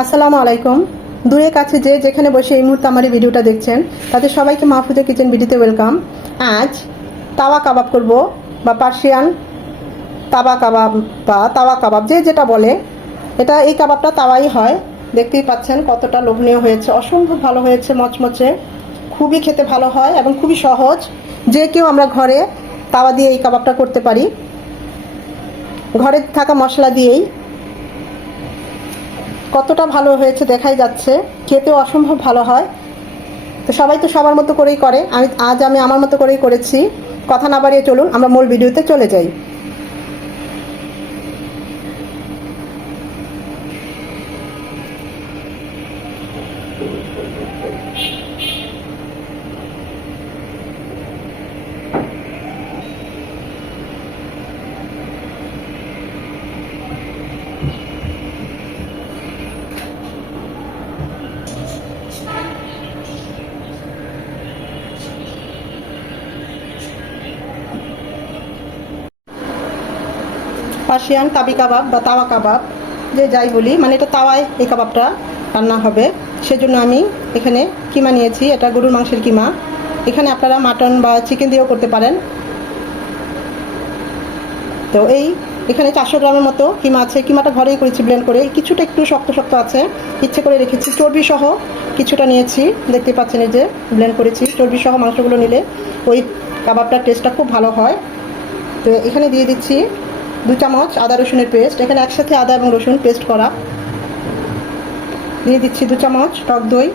আসসালামু আলাইকুম। দূরে কাছে যে যেখানে বসে এই মুহূর্তে আমার এই ভিডিওটা দেখছেন, তাদের সবাইকে মাহফুজা কিচেন ভিডিওতে ওয়েলকাম আজ তাওয়া কাবাব করব, বা পার্সিয়ান তাওয়া কাবাব, বা তাওয়া কাবাব, যে যেটা বলে। এটা এই কাবাবটা তাওয়াই হয়। দেখতেই পাচ্ছেন কতটা লোভনীয় হয়েছে, অসম্ভব ভালো হয়েছে, মচমচে। খুবই খেতে ভালো হয় এবং খুবই সহজ। যে কেউ আমরা ঘরে তাওয়া দিয়ে এই কাবাবটা করতে পারি। ঘরে থাকা মশলা দিয়েই কতটা ভালো হয়েছে দেখাই যাচ্ছে। খেতেও অসম্ভব ভালো হয়। তো সবাই তো সবার মতো করেই করে। আমি আজ আমি আমার মতো করেই করেছি। কথা না বাড়িয়ে চলুন, আমরা মূল ভিডিওতে চলে যাই। পার্সিয়ান কাবি কাবাব বা তাওয়া কাবাব, যে যাই বলি মানে এটা তাওয়ায় এই কাবাবটা রান্না হবে। সেজন্য আমি এখানে কিমা নিয়েছি, এটা গরুর মাংসের কিমা। এখানে আপনারা মাটন বা চিকেন দিয়েও করতে পারেন। তো এই এখানে চারশো গ্রামের মতো কিমা আছে। কিমাটা ঘরেই করেছি ব্লেন্ড করে। কিছুটা একটু শক্ত শক্ত আছে। ইচ্ছে করে রেখেছি। চর্বি সহ কিছুটা নিয়েছি। দেখতে পাচ্ছেন এই যে ব্লেন্ড করেছি। চর্বি সহ মাংসগুলো নিলে ওই কাবাবটার টেস্টটা খুব ভালো হয়। তো এখানে দিয়ে দিচ্ছি দু চামচ আদা রসুনের পেস্ট এখানে একসাথে আদা এবং রসুন পেস্ট করা। দিয়ে দিচ্ছি দু চামচ টক দই।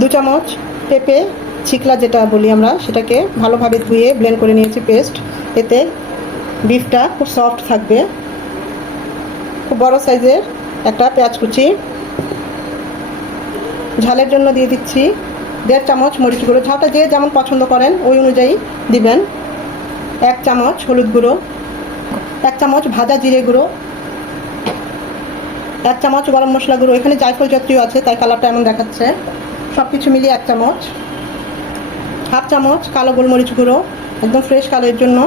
দু চামচ পেঁপে ছিকলা যেটা বলি আমরা, সেটাকে ভালোভাবে ধুয়ে ব্লেন্ড করে নিয়েছি পেস্ট এতে বিফটা খুব সফট থাকবে। খুব বড় সাইজের একটা পেঁয়াজ কুচি। ঝালের জন্য দিয়ে দিচ্ছি দেড় চামচ মরিচ গুঁড়ো, ঝালটা যে যেমন পছন্দ করেন, ওই অনুযায়ী দিবেন। এক চামচ হলুদ গুঁড়ো, এক চামচ ভাজা জিরে গুঁড়ো, এক চামচ গরম মশলা গুঁড়ো। এখানে জায়ফল জাতীয় আছে, তাই কালারটা এমন দেখাচ্ছে। সব কিছু মিলিয়ে এক চামচ। হাফ চামচ কালো গোলমরিচ গুঁড়ো, একদম ফ্রেশ কালের জন্য।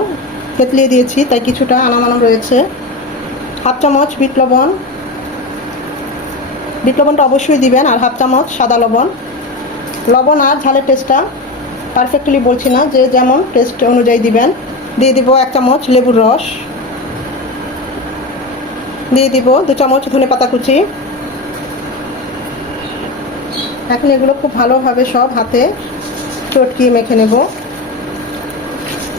থেতলিয়ে দিয়েছি, তাই কিছুটা আনামানো রয়েছে। হাফ চামচ বিট লবণ। বিট লবণটা অবশ্যই দিবেন, আর হাফ চামচ সাদা লবণ। লবণ আর ঝালের টেস্টটা পারফেক্টলি বলছি না, যে যেমন টেস্ট অনুযায়ী দিবেন। দিয়ে দিব এক চামচ লেবুর রস। দিয়ে দিব দু চামচ ধনে পাতা কুচি। এখন এগুলো খুব ভালোভাবে সব হাতে চটকিয়ে মেখে নেব।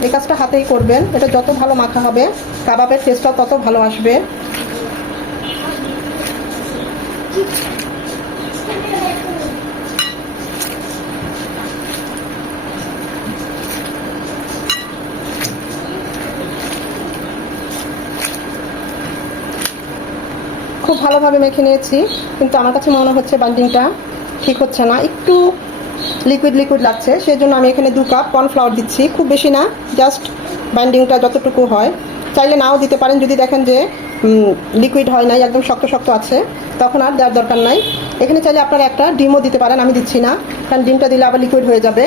এই কাজটা হাতেই করবেন। এটা যত ভালো মাখা হবে, কাবাবের টেস্টটা তত ভালো আসবে। খুব ভালোভাবে মেখে নিয়েছি, কিন্তু আমার কাছে মনে হচ্ছে বাইন্ডিংটা ঠিক হচ্ছে না। একটু লিকুইড লিকুইড লাগছে সেই জন্য আমি এখানে দু কাপ কর্নফ্লাওয়ার দিচ্ছি। খুব বেশি না জাস্ট বাইন্ডিংটা যতটুকু হয়। চাইলে নাও দিতে পারেন, যদি দেখেন যে লিকুইড হয় নাই, একদম শক্ত শক্ত আছে, তখন আর দেওয়ার দরকার নাই। এখানে চাইলে আপনারা একটা ডিমও দিতে পারেন, আমি দিচ্ছি না, কারণ ডিমটা দিলে আবার লিকুইড হয়ে যাবে।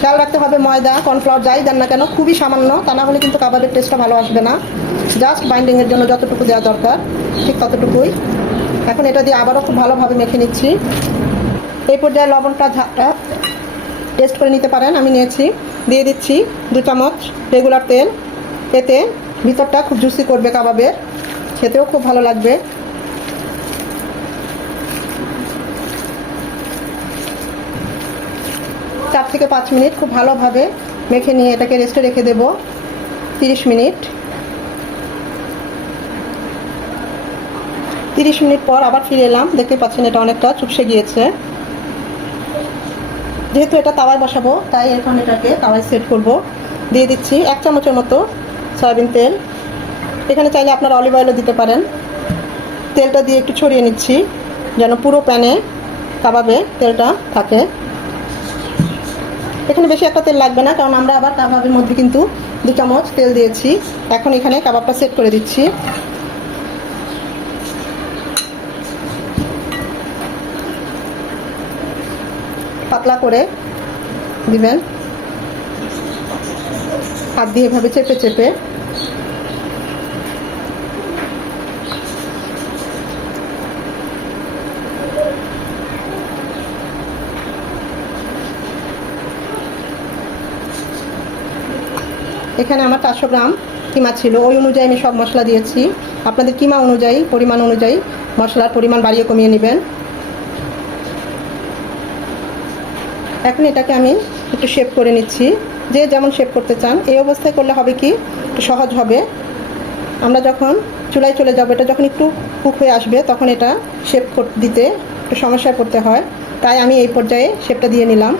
খেয়াল রাখতে হবে ময়দা কর্নফ্লাওয়ার যাই দেন না কেন, খুবই সামান্য, তা না হলে কিন্তু কাবাবের টেস্টটা ভালো আসবে না। জাস্ট বাইন্ডিংয়ের জন্য যতটুকু দেওয়া দরকার, ঠিক ততটুকুই। এখন এটা দিয়ে আবারও খুব ভালোভাবে মেখে নিচ্ছি। এই পর্যায়ে লবণটা টেস্ট করে নিতে পারেন, আমি নিয়েছি। দিয়ে দিচ্ছি দু চামচ রেগুলার তেল। এতে ভিতরটা খুব জুসি করবে কাবাবের। খেতেও খুব ভালো লাগবে। চার থেকে পাঁচ মিনিট খুব ভালোভাবে মেখে নিয়ে এটাকে রেস্টে রেখে দেব। তিরিশ মিনিট। তিরিশ মিনিট পর আবার ফিরে এলাম। দেখতে পাচ্ছেন এটা অনেকটা চুপসে গিয়েছে। যেহেতু এটা তাওয়ায় বসাবো, তাই এখন এটাকে তাওয়ায় সেট করব। দিয়ে দিচ্ছি এক চামচের মতো সয়াবিন তেল। এখানে চাইলে আপনারা অলিভ অয়েলও দিতে পারেন। তেলটা দিয়ে একটু ছড়িয়ে নিচ্ছি, যেন পুরো প্যানে কাবাবে তেলটা থাকে। এখানে বেশি একটা তেল লাগবে না, কারণ আমরা আবার কাবাবের মধ্যে কিন্তু দু চামচ তেল দিয়েছি। এখন এখানে কাবাবটা সেট করে দিচ্ছি। পাতলা করে দিবেন। হাত দিয়ে এভাবে চেপে চেপে। এখানে আমার চারশো গ্রাম কিমা ছিল। ওই অনুযায়ী আমি সব মশলা দিয়েছি। আপনাদের কিমা অনুযায়ী, পরিমাণ অনুযায়ী মশলার পরিমাণ বাড়িয়ে কমিয়ে নেবেন। এখন এটাকে আমি একটু শেপ করে নিচ্ছি। যে যেমন শেপ করতে চান, এই অবস্থায় করলে হবে কি? একটু সহজ হবে। আমরা যখন চুলায় চলে যাব, এটা যখন একটু কুক হয়ে আসবে, তখন এটা শেপ দিতে একটু সমস্যায় পড়তে হয়। তাই আমি এই পর্যায়ে শেপটা দিয়ে নিলাম।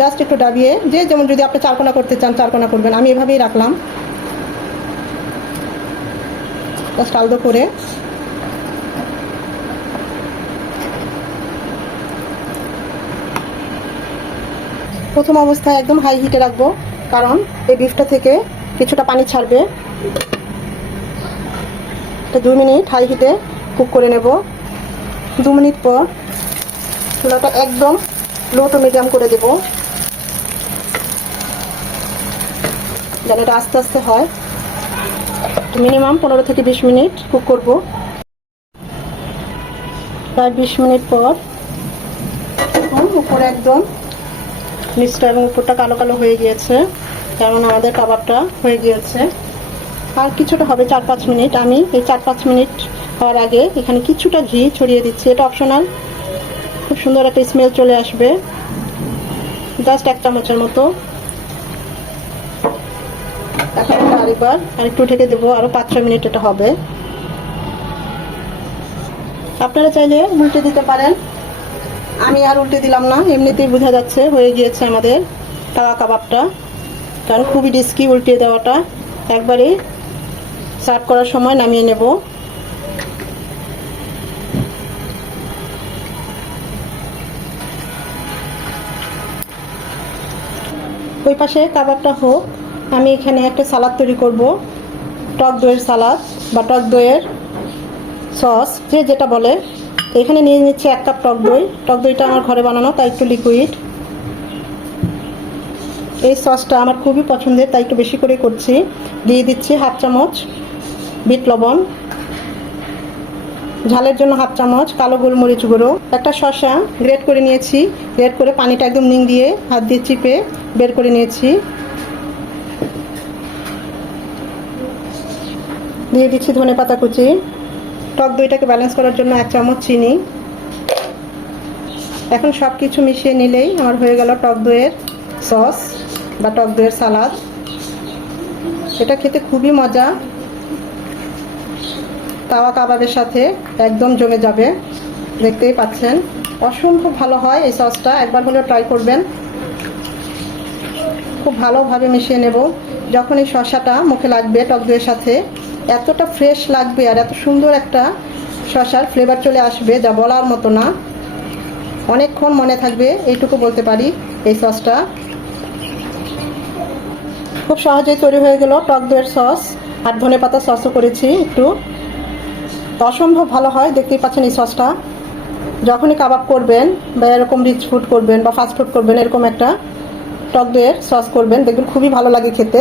জাস্ট একটু ডাবিয়ে যে যেমন যদি আপনি চারকোনা করতে চান, চারকোনা করবেন। আমি এভাবেই রাখলাম। জাস্ট আলদো করে। প্রথম অবস্থায় একদম হাই হিটে রাখব, কারণ এই বিফটা থেকে কিছুটা পানি ছাড়বে। এটা দুই মিনিট হাই হিটে কুক করে নেব। দু মিনিট পর চুলাটা একদম লো টু মিডিয়াম করে দেব। যেন এটা আস্তে আস্তে হয়। মিনিমাম পনেরো থেকে বিশ মিনিট কুক করব। প্রায় বিশ মিনিট পর উপরে একদম নিচটা এবং উপরটা কালো কালো হয়ে গিয়েছে, কারণ আমাদের কাবাবটা হয়ে গিয়েছে। আর কিছুটা হবে চার পাঁচ মিনিট। আমি এই চার পাঁচ মিনিট হওয়ার আগে এখানে কিছুটা ঘি ছড়িয়ে দিচ্ছি। এটা অপশনাল। খুব সুন্দর একটা স্মেল চলে আসবে। জাস্ট এক চামচের মতো। আরেকবার। আর একটু ঢেকে দেবো আরও পাঁচ ছয় মিনিট এটা হবে। আপনারা চাইলে উল্টে দিতে পারেন। আমি আর উল্টে দিলাম না, এমনিতেই বোঝা যাচ্ছে, হয়ে গিয়েছে আমাদের তাওয়া কাবাবটা। কারণ খুবই রিস্কি উল্টে দেওয়াটা। একবারে সার্ভ করার সময় নামিয়ে নেব। ওই পাশে কাবাবটা হোক। আমি এখানে একটা সালাদ তৈরি করব। টক দইয়ের সালাদ বা টক দইয়ের সস, যে যেটা বলে। এখানে নিয়ে নিচ্ছি এক কাপ টক দই। টক দইটা আমার ঘরে বানানো, তাই একটু লিকুইড এই সসটা আমার খুবই পছন্দের, তাই একটু বেশি করে করছি। দিয়ে দিচ্ছি হাফ চামচ বিট লবণ। ঝালের জন্য হাফ চামচ কালো গোলমরিচ গুঁড়ো। একটা শসা গ্রেট করে নিয়েছি। গ্রেট করে পানিটা একদম নিং দিয়ে হাত দিয়ে চিপে বের করে নিয়েছি। দিয়ে দিচ্ছি ধনে পাতা কুচি। টক দইটাকে ব্যালেন্স করার জন্য এক চামচ চিনি। এখন সব কিছু মিশিয়ে নিলেই আমার হয়ে গেল টক দইয়ের সস বা টক দইয়ের সালাদ এটা খেতে খুবই মজা। তাওয়া কাবাবের সাথে একদম জমে যাবে। দেখতেই পাচ্ছেন। অসম্ভব ভালো হয় এই সসটা একবার হলেও ট্রাই করবেন। খুব ভালোভাবে মিশিয়ে নেব। যখন এই শসাটা মুখে লাগবে টক দইয়ের সাথে এতটা ফ্রেশ লাগবে আর এত সুন্দর একটা শসার ফ্লেভার চলে আসবে যা বলার মতো না। অনেকক্ষণ মনে থাকবে, এইটুকু বলতে পারি এই সসটা খুব সহজেই তৈরি হয়ে গেল টক দইয়ের সস আর ধনে পাতা সসও করেছি একটু। অসম্ভব ভালো হয়, দেখতেই পাচ্ছেন এই সসটা যখনই কাবাব করবেন বা এরকম রিচ ফুড করবেন বা ফাস্ট ফুড করবেন, এরকম একটা টক দইয়ের সস করবেন, দেখবেন খুবই ভালো লাগে খেতে।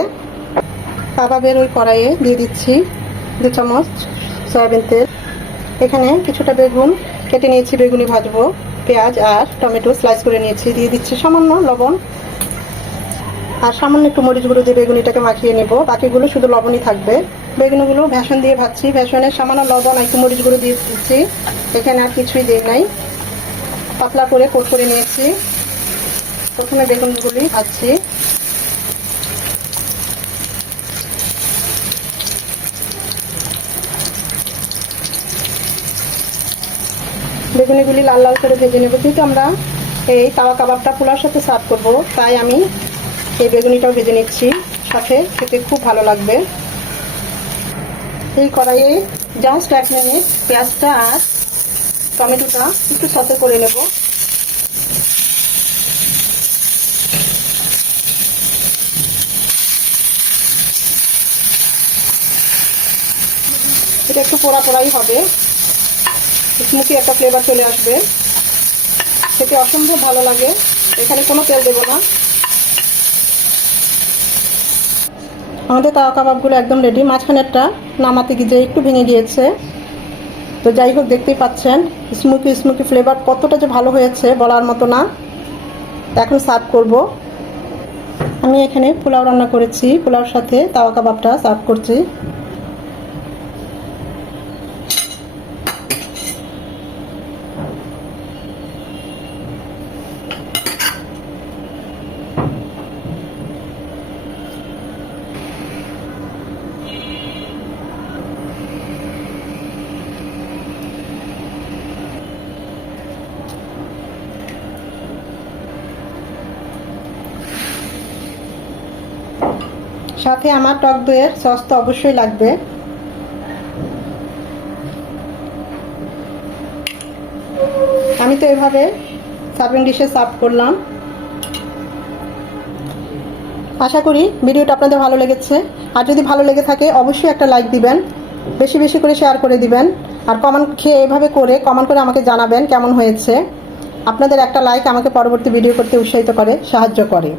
কাবাবের ওই কড়াইয়ে দিয়ে দিচ্ছি দু চামচ সয়াবিন তেল। এখানে কিছুটা বেগুন কেটে নিয়েছি, বেগুনি ভাজবো, পেঁয়াজ আর টমেটো স্লাইস করে নিয়েছি। দিয়ে দিচ্ছি সামান্য লবণ। আর সামান্য একটু মরিচ গুঁড়ো দিয়ে বেগুনিটাকে মাখিয়ে নেব। বাকিগুলো শুধু লবণই থাকবে। বেগুনগুলো ভেষণ দিয়ে ভাজছি। ভেষণের সামান্য লবণ একটু মরিচ গুঁড়ো দিয়ে দিচ্ছি। এখানে আর কিছুই দিই নাই। পাতলা করে কোট করে নিয়েছি। প্রথমে বেগুনগুলি ভাজছি। বেগুনিগুলি লাল লাল করে ভেজে নেব। কিন্তু আমরা এই তাওয়া কাবাবটা পোলার সাথে সার্ভ করব। তাই আমি এই বেগুনিটাও ভেজে নিচ্ছি। সাথে খেতে খুব ভালো লাগবে। এই কড়াইয়ে জাস্ট এক মিনিট পেঁয়াজটা আর টমেটোটা একটু সাথে করে নেব। এটা একটু পোড়া পোড়াই হবে। স্মুকি একটা ফ্লেভার চলে আসবে। খেতে অসম্ভব ভালো লাগে। এখানে কোনো তেল দেবো না। আমাদের তাওয়া কাবাবগুলো একদম রেডি মাঝখানেরটা নামাতে গিয়ে একটু ভেঙে গিয়েছে। তো যাই হোক, দেখতেই পাচ্ছেন স্মুকি স্মুকি ফ্লেভার কতটা যে ভালো হয়েছে বলার মতো না। এখন সার্ভ করব। আমি এখানে পোলাও রান্না করেছি, পোলাওর সাথে তাওয়া কাবাবটা সার্ভ করছি। সাথে আমার টক দইয়ের সস তো অবশ্যই লাগবে। আমি তো এভাবে সার্ভিং ডিশে সার্ভ করলাম। আশা করি ভিডিওটা আপনাদের ভালো লেগেছে। আর যদি ভালো লেগে থাকে, অবশ্যই একটা লাইক দিবেন, বেশি বেশি করে শেয়ার করে দিবেন। আর কমেন্ট খেয়ে এভাবে করে কমেন্ট করে আমাকে জানাবেন কেমন হয়েছে। আপনাদের একটা লাইক আমাকে পরবর্তী ভিডিও করতে উৎসাহিত করে, সাহায্য করে।